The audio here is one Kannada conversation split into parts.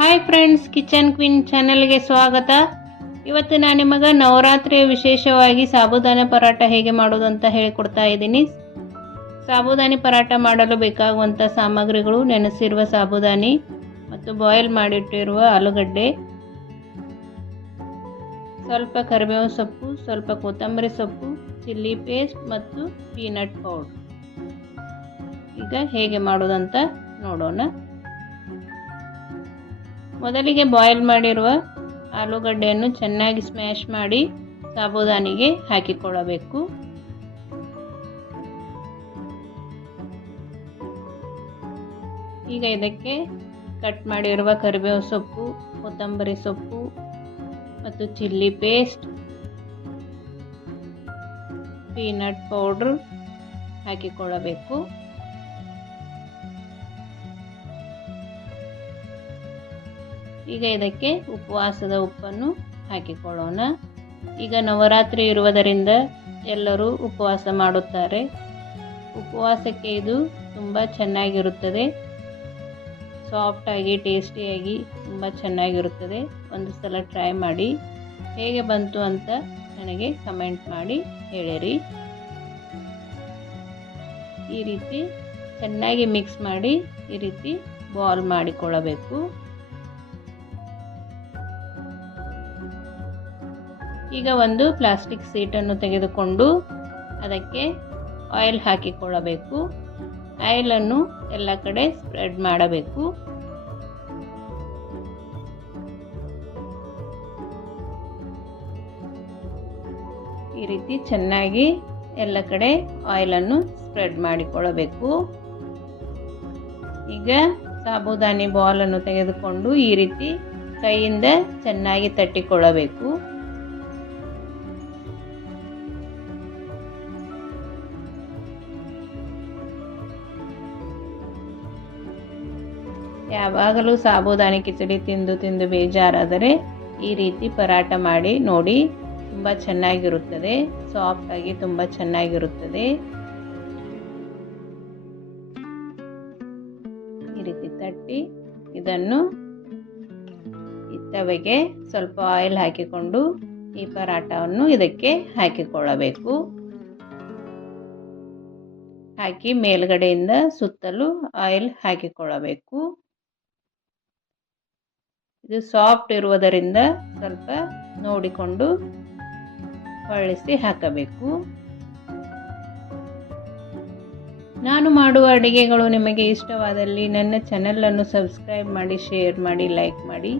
ಹಾಯ್ ಫ್ರೆಂಡ್ಸ್, ಕಿಚನ್ ಕ್ವೀನ್ ಚಾನೆಲ್ಗೆ ಸ್ವಾಗತ. ಇವತ್ತು ನಾನು ನಿಮಗೆ ನವರಾತ್ರಿಯ ವಿಶೇಷವಾಗಿ ಸಾಬುದಾನಿ ಪರಾಟ ಹೇಗೆ ಮಾಡೋದು ಅಂತ ಹೇಳಿಕೊಡ್ತಾ ಇದ್ದೀನಿ. ಸಾಬುದಾನಿ ಪರಾಟ ಮಾಡಲು ಬೇಕಾಗುವಂಥ ಸಾಮಗ್ರಿಗಳು: ನೆನೆಸಿರುವ ಸಾಬುದಾನಿ ಮತ್ತು ಬಾಯ್ಲ್ ಮಾಡಿಟ್ಟಿರುವ ಆಲೂಗಡ್ಡೆ, ಸ್ವಲ್ಪ ಕರಿಬೇವು ಸೊಪ್ಪು, ಸ್ವಲ್ಪ ಕೊತ್ತಂಬರಿ ಸೊಪ್ಪು, ಚಿಲ್ಲಿ ಪೇಸ್ಟ್ ಮತ್ತು ಪೀನಟ್ ಪೌಡರ್. ಈಗ ಹೇಗೆ ಮಾಡೋದಂತ ನೋಡೋಣ. ಮೊದಲಿಗೆ ಬಾಯ್ಲ್ ಮಾಡಿರುವ ಆಲೂಗಡ್ಡೆಯನ್ನು ಚೆನ್ನಾಗಿ ಸ್ಮ್ಯಾಶ್ ಮಾಡಿ ಸಾಬುದಾನಿಗೆ ಹಾಕಿಕೊಳ್ಳಬೇಕು. ಈಗ ಇದಕ್ಕೆ ಕಟ್ ಮಾಡಿರುವ ಕರಿಬೇವು ಸೊಪ್ಪು, ಕೊತ್ತಂಬರಿ ಸೊಪ್ಪು ಮತ್ತು ಚಿಲ್ಲಿ ಪೇಸ್ಟ್, ಪೀನಟ್ ಪೌಡ್ರ್ ಹಾಕಿಕೊಳ್ಳಬೇಕು. ಈಗ ಇದಕ್ಕೆ ಉಪವಾಸದ ಉಪ್ಪನ್ನು ಹಾಕಿಕೊಳ್ಳೋಣ. ಈಗ ನವರಾತ್ರಿ ಇರುವುದರಿಂದ ಎಲ್ಲರೂ ಉಪವಾಸ ಮಾಡುತ್ತಾರೆ. ಉಪವಾಸಕ್ಕೆ ಇದು ತುಂಬ ಚೆನ್ನಾಗಿರುತ್ತದೆ. ಸಾಫ್ಟಾಗಿ ಟೇಸ್ಟಿಯಾಗಿ ತುಂಬ ಚೆನ್ನಾಗಿರುತ್ತದೆ. ಒಂದು ಸಲ ಟ್ರೈ ಮಾಡಿ, ಹೇಗೆ ಬಂತು ಅಂತ ನನಗೆ ಕಮೆಂಟ್ ಮಾಡಿ ಹೇಳಿರಿ. ಈ ರೀತಿ ಚೆನ್ನಾಗಿ ಮಿಕ್ಸ್ ಮಾಡಿ ಈ ರೀತಿ ಬಾಲ್ ಮಾಡಿಕೊಳ್ಳಬೇಕು. ಈಗ ಒಂದು ಪ್ಲಾಸ್ಟಿಕ್ ಶೀಟನ್ನು ತೆಗೆದುಕೊಂಡು ಅದಕ್ಕೆ ಆಯಿಲ್ ಹಾಕಿಕೊಳ್ಳಬೇಕು. ಆಯಿಲನ್ನು ಎಲ್ಲ ಕಡೆ ಸ್ಪ್ರೆಡ್ ಮಾಡಬೇಕು. ಈ ರೀತಿ ಚೆನ್ನಾಗಿ ಎಲ್ಲ ಕಡೆ ಆಯಿಲನ್ನು ಸ್ಪ್ರೆಡ್ ಮಾಡಿಕೊಳ್ಳಬೇಕು. ಈಗ ಸಾಬುದಾನಿ ಬಾಲನ್ನು ತೆಗೆದುಕೊಂಡು ಈ ರೀತಿ ಕೈಯಿಂದ ಚೆನ್ನಾಗಿ ತಟ್ಟಿಕೊಳ್ಳಬೇಕು. ಯಾವಾಗಲೂ ಸಾಬುದಾನಿ ಕಿಚಡಿ ತಿಂದು ಬೇಜಾರಾದರೆ ಈ ರೀತಿ ಪರಾಟ ಮಾಡಿ ನೋಡಿ. ತುಂಬ ಚೆನ್ನಾಗಿರುತ್ತದೆ. ಸಾಫ್ಟಾಗಿ ತುಂಬ ಚೆನ್ನಾಗಿರುತ್ತದೆ. ಈ ರೀತಿ ತಟ್ಟಿ ಇದನ್ನು ತವೆಗೆ ಸ್ವಲ್ಪ ಆಯಿಲ್ ಹಾಕಿಕೊಂಡು ಈ ಪರಾಟವನ್ನು ಇದಕ್ಕೆ ಹಾಕಿಕೊಳ್ಳಬೇಕು. ಹಾಕಿ ಮೇಲ್ಗಡೆಯಿಂದ ಸುತ್ತಲೂ ಆಯಿಲ್ ಹಾಕಿಕೊಳ್ಳಬೇಕು. ಇದು ಸಾಫ್ಟ್ ಇರುವುದರಿಂದ ಸ್ವಲ್ಪ ನೋಡಿಕೊಂಡು ಹೊಳ್ಳಿಸಿ ಹಾಕಬೇಕು. ನಾನು ಮಾಡುವ ಅಡುಗೆಗಳು ನಿಮಗೆ ಇಷ್ಟವಾದಲ್ಲಿ ನನ್ನ ಚಾನೆಲನ್ನು ಸಬ್ಸ್ಕ್ರೈಬ್ ಮಾಡಿ, ಶೇರ್ ಮಾಡಿ, ಲೈಕ್ ಮಾಡಿ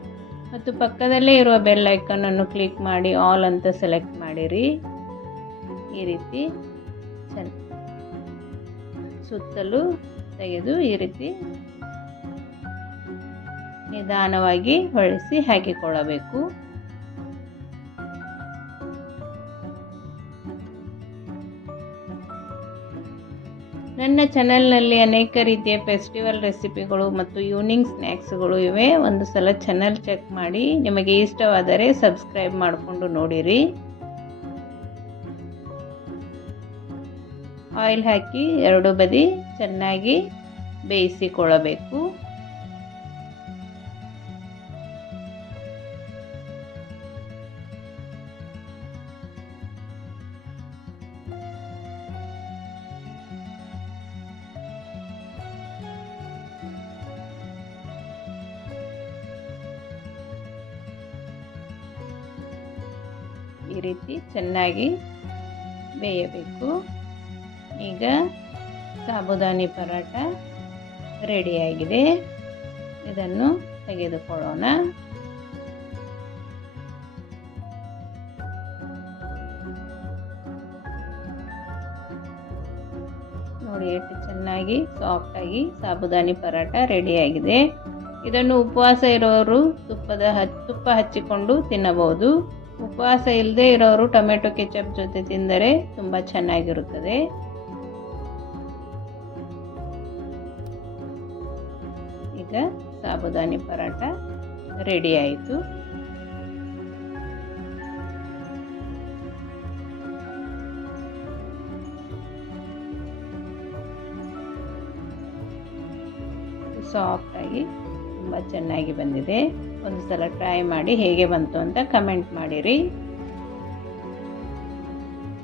ಮತ್ತು ಪಕ್ಕದಲ್ಲೇ ಇರುವ ಬೆಲ್ ಐಕಾನನ್ನು ಕ್ಲಿಕ್ ಮಾಡಿ ಆಲ್ ಅಂತ ಸೆಲೆಕ್ಟ್ ಮಾಡಿರಿ. ಈ ರೀತಿ ಸುತ್ತಲೂ ತೆಗೆದು ಈ ರೀತಿ ನಿಧಾನವಾಗಿ ಹೊಳಿಸಿ ಹಾಕಿಕೊಳ್ಳಬೇಕು. ನನ್ನ ಚಾನೆಲ್ನಲ್ಲಿ ಅನೇಕ ರೀತಿಯ ಫೆಸ್ಟಿವಲ್ ರೆಸಿಪಿಗಳು ಮತ್ತು ಈವ್ನಿಂಗ್ ಸ್ನ್ಯಾಕ್ಸ್ಗಳು ಇವೆ. ಒಂದು ಸಲ ಚಾನೆಲ್ ಚೆಕ್ ಮಾಡಿ, ನಿಮಗೆ ಇಷ್ಟವಾದರೆ ಸಬ್ಸ್ಕ್ರೈಬ್ ಮಾಡಿಕೊಂಡು ನೋಡಿರಿ. ಆಯಿಲ್ ಹಾಕಿ ಎರಡು ಬದಿ ಚೆನ್ನಾಗಿ ಬೇಯಿಸಿಕೊಳ್ಳಬೇಕು. ಈ ರೀತಿ ಚೆನ್ನಾಗಿ ಬೇಯಬೇಕು. ಈಗ ಸಾಬುದಾನಿ ಪರಾಟ ರೆಡಿಯಾಗಿದೆ. ಇದನ್ನು ತೆಗೆದುಕೊಳ್ಳೋಣ. ನೋಡಿ ಎಷ್ಟು ಚೆನ್ನಾಗಿ ಸಾಫ್ಟಾಗಿ ಸಾಬುದಾನಿ ಪರಾಟ ರೆಡಿಯಾಗಿದೆ. ಇದನ್ನು ಉಪವಾಸ ಇರೋರು ತುಪ್ಪ ಹಚ್ಚಿಕೊಂಡು ತಿನ್ನಬಹುದು. ಉಪವಾಸ ಇಲ್ಲದೆ ಇರೋರು ಟೊಮೆಟೊ ಕೆಚಪ್ ಜೊತೆ ತಿಂದರೆ ತುಂಬ ಚೆನ್ನಾಗಿರುತ್ತದೆ. ಈಗ ಸಾಬುದಾನಿ ಪರಾಟ ರೆಡಿ ಆಯಿತು. ಸಾಫ್ಟಾಗಿ ತುಂಬ ಚೆನ್ನಾಗಿ ಬಂದಿದೆ. ಒಂದು ಸಲ ಟ್ರೈ ಮಾಡಿ ಹೇಗೆ ಬಂತು ಅಂತ ಕಮೆಂಟ್ ಮಾಡಿರಿ.